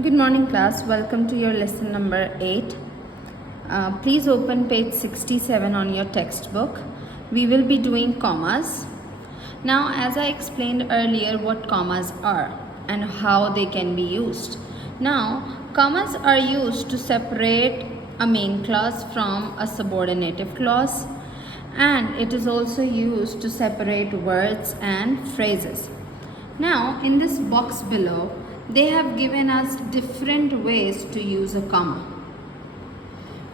Good morning, class. Welcome to your lesson number 8. Please open page 67 on your textbook. We will be doing commas. Now, as I explained earlier what commas are and how they can be used. Now, commas are used to separate a main clause from a subordinative clause, and it is also used to separate words and phrases. Now, in this box below, they have given us different ways to use a comma.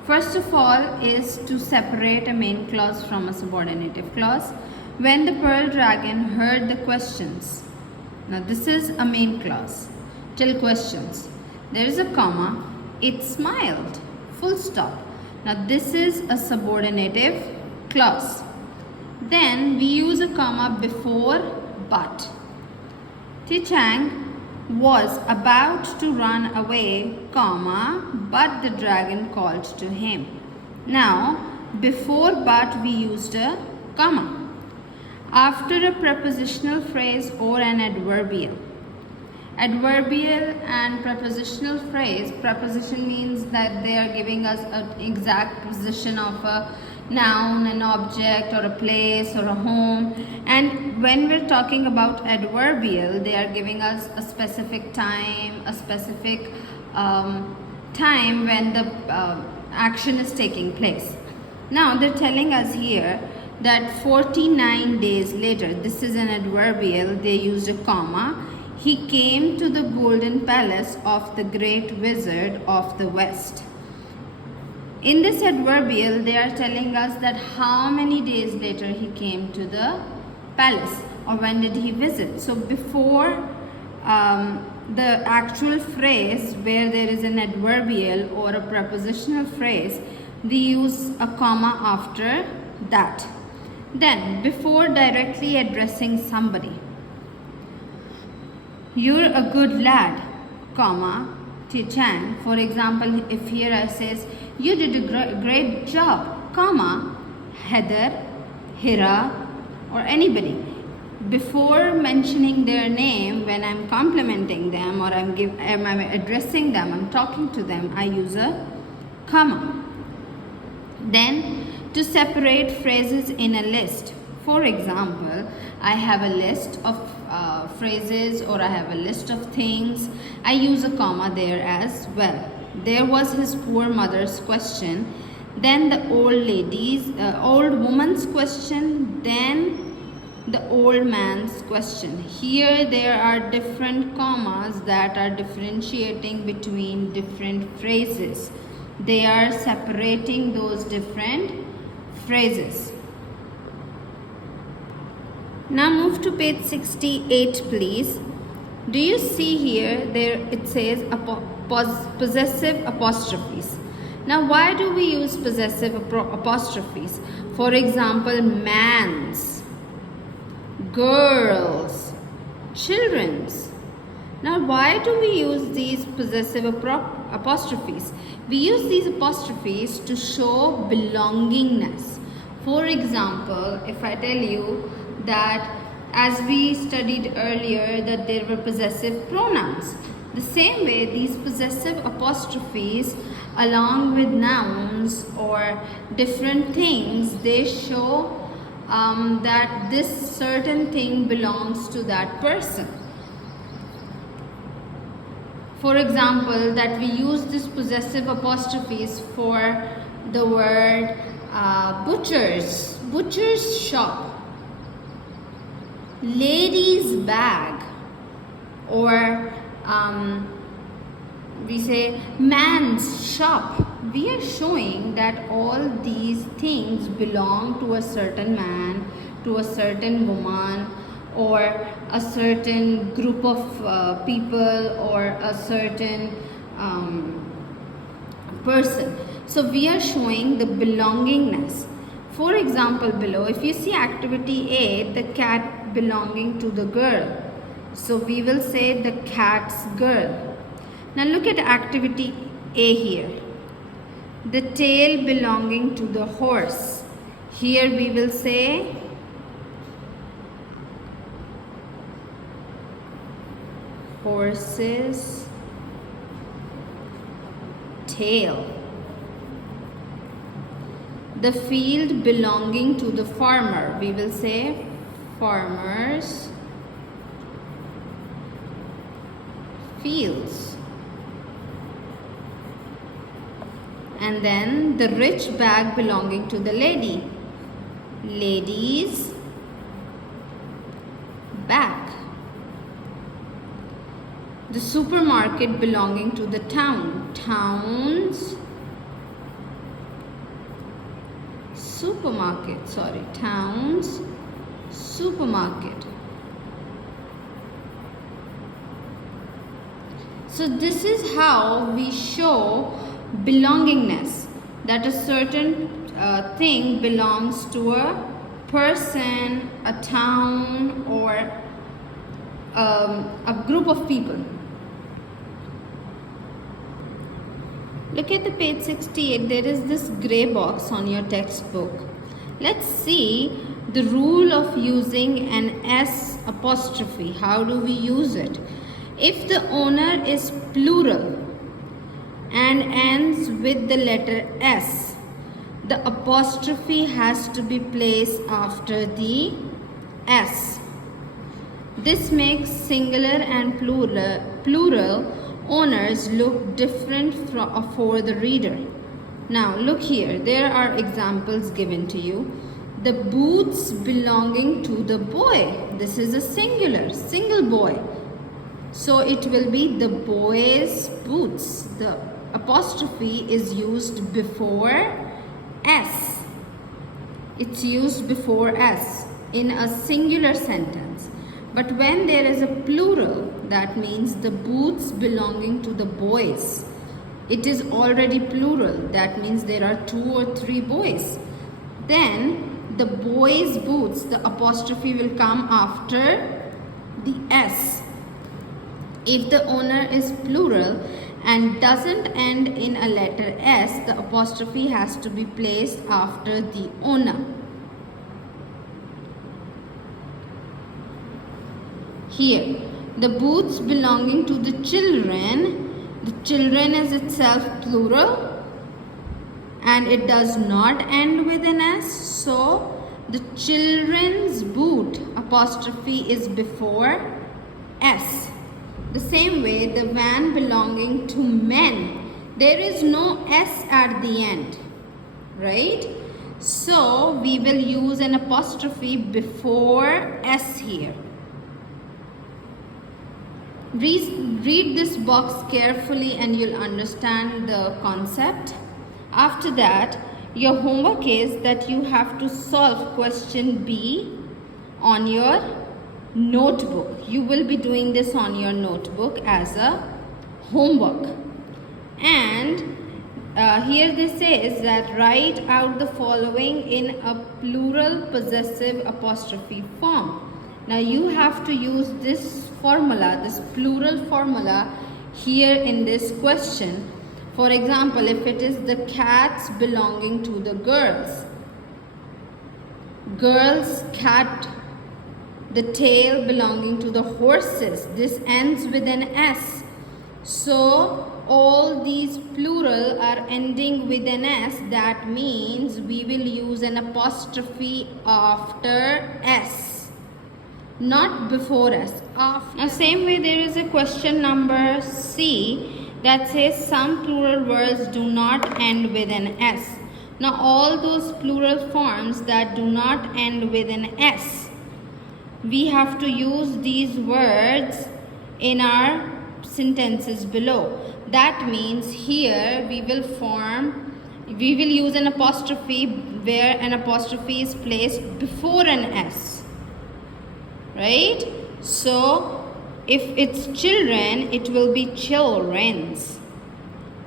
First of all is to separate a main clause from a subordinative clause. When the pearl dragon heard the questions, now this is a main clause, till questions, there is a comma, it smiled, full stop. Now this is a subordinative clause. Then we use a comma before but. Ti Chang was about to run away, comma, but the dragon called to him. Now, before but we used a comma. After a prepositional phrase or an adverbial. Adverbial and prepositional phrase, preposition means that they are giving us an exact position of a noun, an object, or a place, or a home. And when we're talking about adverbial, they are giving us a specific time, a specific time when the action is taking place. Now they're telling us here that 49 days later, this is an adverbial, they used a comma, he came to the golden palace of the great wizard of the west. In this adverbial, they are telling us that how many days later he came to the palace, or when did he visit. So before the actual phrase where there is an adverbial or a prepositional phrase, we use a comma after that. Then before directly addressing somebody, you're a good lad, comma, Ti Chang. For example, if here I says, you did a great job, comma, Heather, Hira, or anybody. Before mentioning their name, when I'm complimenting them or I'm addressing them, I'm talking to them, I use a comma. Then to separate phrases in a list. For example, I have a list of phrases or I have a list of things. I use a comma there as well. There was his poor mother's question, then the old woman's question, then the old man's question. Here there are different commas that are differentiating between different phrases. They are separating those different phrases. Now move to page 68, please. Do you see here, there it says possessive apostrophes. Now why do we use possessive apostrophes? For example, man's, girls, children's. Now why do we use these possessive apostrophes? We use these apostrophes to show belongingness. For example, if I tell you that as we studied earlier that there were possessive pronouns. The same way these possessive apostrophes along with nouns or different things, they show that this certain thing belongs to that person. For example, that we use this possessive apostrophes for the word butcher's shop, lady's bag, or we say man's shop. We are showing that all these things belong to a certain man, to a certain woman, or a certain group of people, or a certain person. So we are showing the belongingness. For example, below, if you see activity A, the cat belonging to the girl. So we will say the cat's girl. Now look at activity A here. The tail belonging to the horse. Here we will say horse's tail. The field belonging to the farmer. We will say farmer's fields. And then the rich bag belonging to the lady. Lady's bag. The supermarket belonging to the town. Town's supermarket. Town's supermarket. So this is how we show belongingness, that a certain thing belongs to a person, a town, or a group of people. Look at the page 68. There is this gray box on your textbook. Let's see the rule of using an S apostrophe. How do we use it? If the owner is plural and ends with the letter S, the apostrophe has to be placed after the S. This makes singular and plural owners look different for the reader. Now look here, there are examples given to you. The boots belonging to the boy. This is a single boy. So it will be the boy's boots. The apostrophe is used before S. It's used before S in a singular sentence. But when there is a plural, that means the boots belonging to the boys. It is already plural. That means there are 2 or 3 boys. Then the boys' boots, the apostrophe will come after the S. If the owner is plural and doesn't end in a letter S, the apostrophe has to be placed after the owner. Here, the boots belonging to the children is itself plural and it does not end with an S. So, the children's boot apostrophe is before S. The same way, the van belonging to men, there is no S at the end, right? So, we will use an apostrophe before S here. Read this box carefully and you'll understand the concept. After that, your homework is that you have to solve question B on your notebook. You will be doing this on your notebook as a homework. And here this says that write out the following in a plural possessive apostrophe form. Now you have to use this formula, this plural formula here in this question. For example, if it is the cats belonging to the girls, girls' cat, the tail belonging to the horses, this ends with an S. So all these plural are ending with an S. That means we will use an apostrophe after S, not before S. Now same way, there is a question number C that says some plural words do not end with an S. Now all those plural forms that do not end with an S, we have to use these words in our sentences below. That means here we will use an apostrophe where an apostrophe is placed before an S. Right? So, if it's children, it will be children's.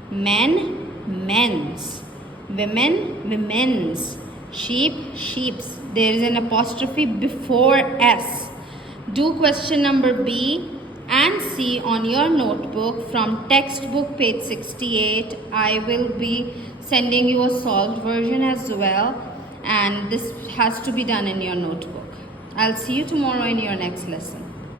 Men, men's. Women, women's. Sheep, sheep's. There is an apostrophe before S. Do question number B and C on your notebook from textbook page 68. I will be sending you a solved version as well, and this has to be done in your notebook. I'll see you tomorrow in your next lesson.